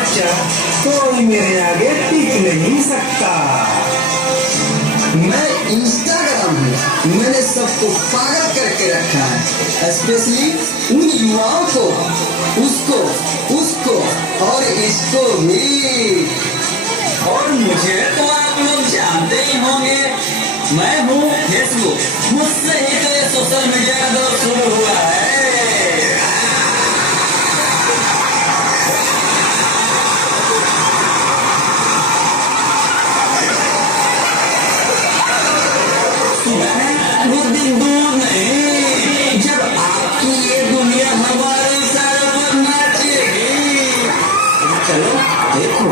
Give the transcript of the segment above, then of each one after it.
बच्चा कोई मेरे आगे टिक नहीं सकता। मैं इंस्टाग्राम हूँ, मैंने सबको पागल करके रखा है, स्पेशली उन युवाओं को, उसको और इसको भी। और मुझे तो आप लोग जानते ही होंगे, मैं हूँ फेसबुक, मुझसे ही तो ये सोशल मीडिया का दौर शुरू हुआ है। वो दिन दूर नहीं जब आपकी ये दुनिया हमारे सारे पर नाचेगी। चलो देखो।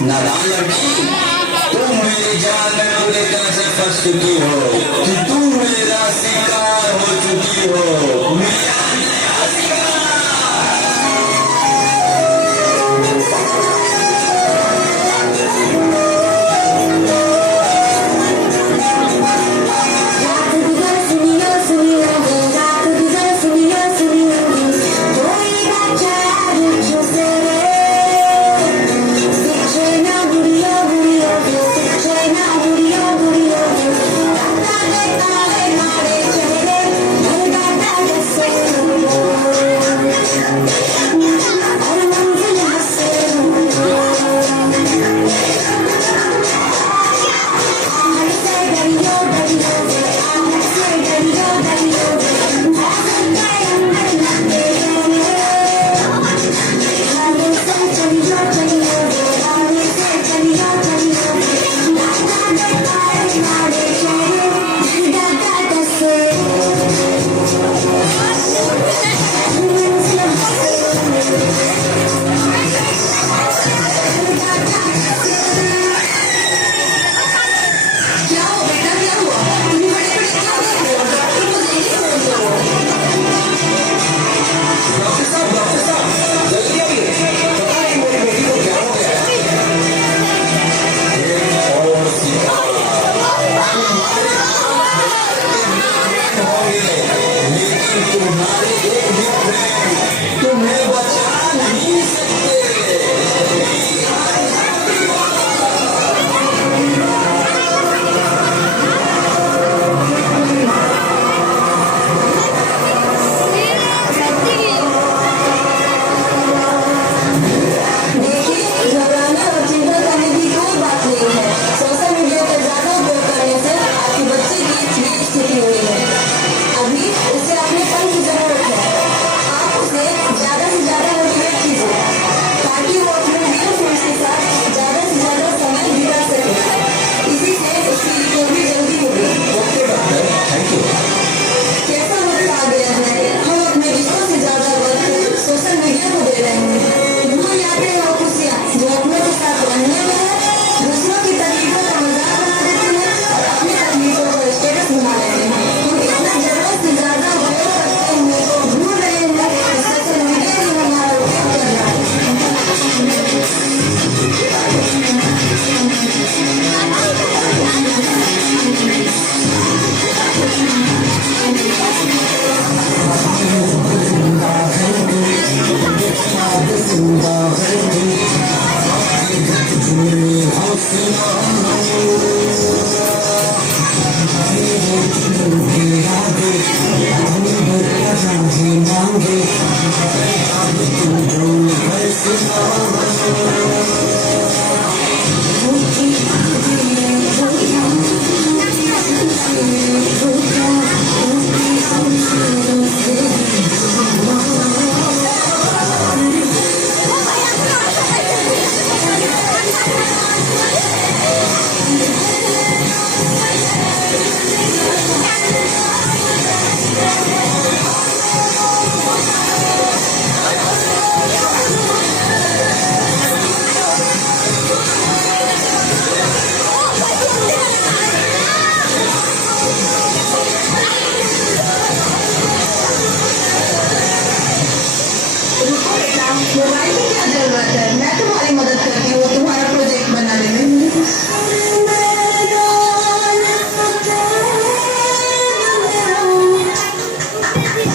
नादान लड़की, तुम मेरी जान में बुरी तरह से फंस चुकी हो कि तुम मेरा शिकार हो चुकी हो। मेरा शिकार। मोहब्बत